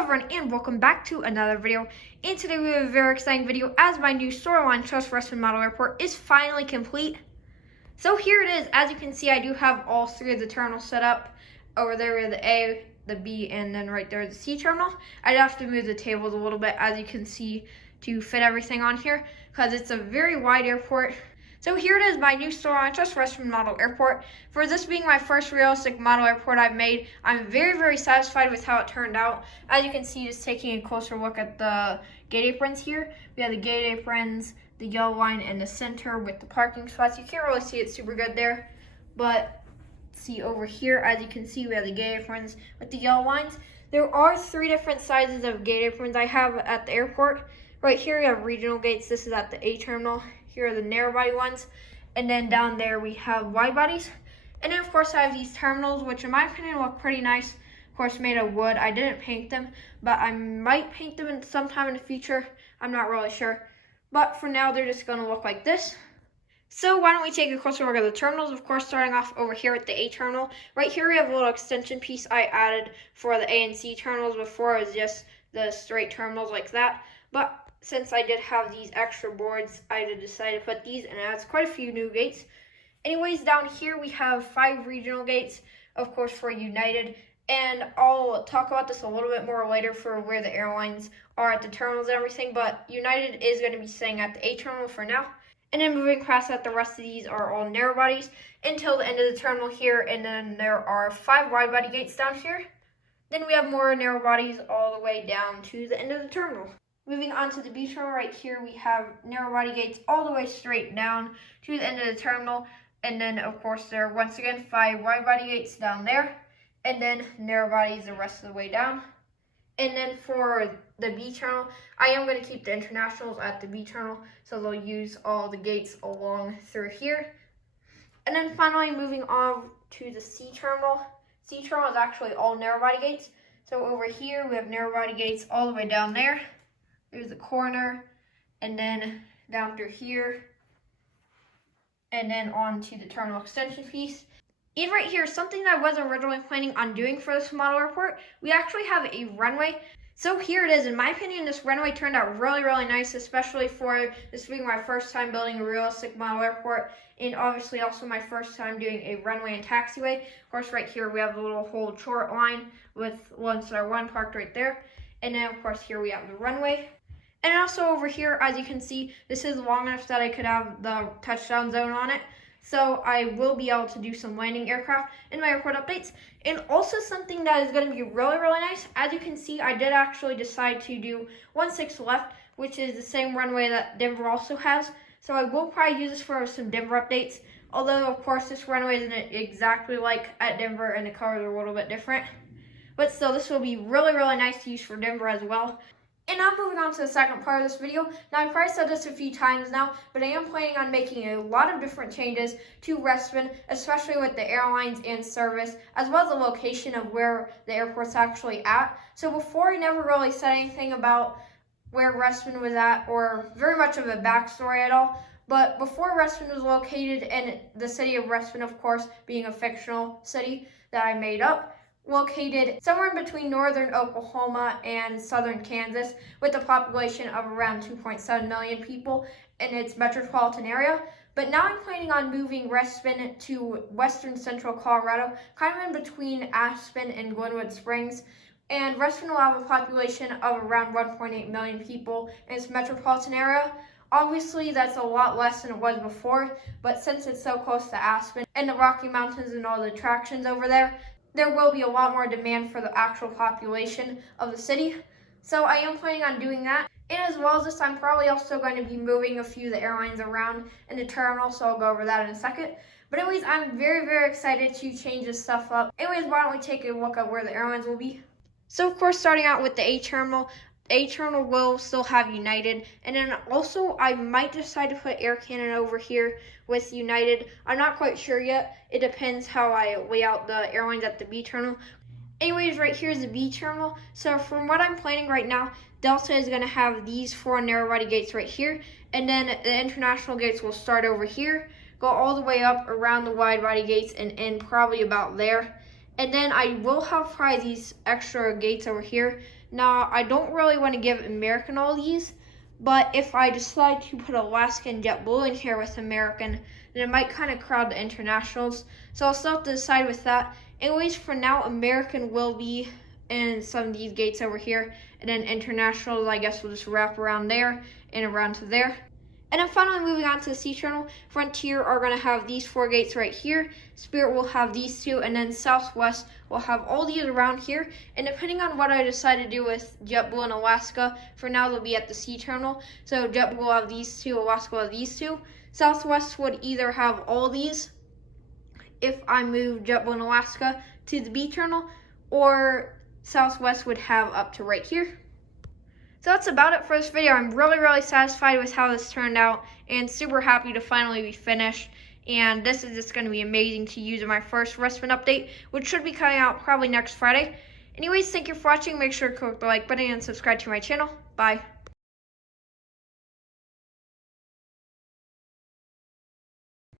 everyone, and welcome back to another video. And today we have a very exciting video as my new storyline trust Respen Model Airport is finally complete. So here it is. As you can see, I do have all three of the terminals set up. Over there we have the A, the B, and then right there the C terminal. I'd have to move the tables a little bit, as you can see, to fit everything on here because it's a very wide airport. So here it is, my new storyline trust Respen Model Airport. For this being my first realistic model airport I've made, I'm very, very satisfied with how it turned out. As you can see, just taking a closer look at the gate aprons here. We have the gate aprons, the yellow line in the center with the parking spots. You can't really see it super good there, but see over here, as you can see, we have the gate aprons with the yellow lines. There are three different sizes of gate aprons I have at the airport. Right here we have regional gates. This is at the A terminal. Here are the narrow body ones. And then down there we have wide bodies. And then of course I have these terminals, which in my opinion look pretty nice. Of course made of wood. I didn't paint them, but I might paint them sometime in the future. I'm not really sure. But for now they're just gonna look like this. So why don't we take a closer look at the terminals. Of course, starting off over here at the A terminal. Right here we have a little extension piece I added for the A and C terminals. Before it was just the straight terminals like that. But since I did have these extra boards, I decided to put these, and it adds quite a few new gates. Anyways, down here we have 5 regional gates, of course, for United. And I'll talk about this a little bit more later for where the airlines are at the terminals and everything. But United is going to be staying at the A terminal for now. And then moving past that, the rest of these are all narrow bodies until the end of the terminal here. And then there are 5 wide body gates down here. Then we have more narrow bodies all the way down to the end of the terminal. Moving on to the B terminal, right here we have narrow body gates all the way straight down to the end of the terminal. And then of course there are once again 5 wide body gates down there. And then narrow bodies the rest of the way down. And then for the B terminal, I am going to keep the internationals at the B terminal, so they'll use all the gates along through here. And then finally moving on to the C terminal. C terminal is actually all narrow body gates. So over here we have narrow body gates all the way down there. There's the corner, and then down through here, and then on to the terminal extension piece. And right here, something that I wasn't originally planning on doing for this model airport, we actually have a runway. So here it is. In my opinion, this runway turned out really, really nice, especially for this being my first time building a realistic model airport, and obviously also my first time doing a runway and taxiway. Of course, right here we have the little hold short line with Lone Star 1 parked right there. And then, of course, here we have the runway. And also over here, as you can see, this is long enough that I could have the touchdown zone on it. So I will be able to do some landing aircraft in my airport updates. And also something that is going to be really, really nice. As you can see, I did actually decide to do 1/6 left, which is the same runway that Denver also has. So I will probably use this for some Denver updates. Although, of course, this runway isn't exactly like at Denver and the colors are a little bit different. But still, this will be really, really nice to use for Denver as well. And now moving on to the second part of this video. Now, I've probably said this a few times now, but I am planning on making a lot of different changes to Respen, especially with the airlines and service, as well as the location of where the airport's actually at. So before, I never really said anything about where Respen was at or very much of a backstory at all. But before Respen was located, and the city of Respen, of course, being a fictional city that I made up, located somewhere in between northern Oklahoma and southern Kansas with a population of around 2.7 million people in its metropolitan area. But now I'm planning on moving Respen to western central Colorado, kind of in between Aspen and Glenwood Springs. And Respen will have a population of around 1.8 million people in its metropolitan area. Obviously, that's a lot less than it was before, but since it's so close to Aspen and the Rocky Mountains and all the attractions over there, there will be a lot more demand for the actual population of the city. So I am planning on doing that. And as well as this, I'm probably also going to be moving a few of the airlines around in the terminal, so I'll go over that in a second. But anyways, I'm very, very excited to change this stuff up. Anyways, why don't we take a look at where the airlines will be. So of course, starting out with the A terminal. A terminal will still have United, and then also I might decide to put Air Canada over here with United. I'm not quite sure yet. It depends how I lay out the airlines at the B terminal. Anyways, right here is the B terminal. So from what I'm planning right now, Delta is going to have these 4 narrow body gates right here, and then the international gates will start over here, go all the way up around the wide body gates and end probably about there. And then I will have probably these extra gates over here Now, I don't really want to give American all these, but if I decide to put Alaska and JetBlue in here with American, then it might kind of crowd the internationals. So I'll still have to decide with that. Anyways, for now, American will be in some of these gates over here, and then internationals, I guess, will just wrap around there and around to there. And then finally, moving on to the Sea Channel, Frontier are going to have these 4 gates right here. Spirit will have these 2, and then Southwest will have all these around here. And depending on what I decide to do with JetBlue and Alaska, for now they'll be at the Sea Channel. So JetBlue will have these 2, Alaska will have these 2. Southwest would either have all these if I move JetBlue and Alaska to the B Channel, or Southwest would have up to right here. So that's about it for this video. I'm really satisfied with how this turned out and super happy to finally be finished. And this is just going to be amazing to use in my first Respen update, which should be coming out probably next Friday. Anyways, thank you for watching. Make sure to click the like button and subscribe to my channel. Bye.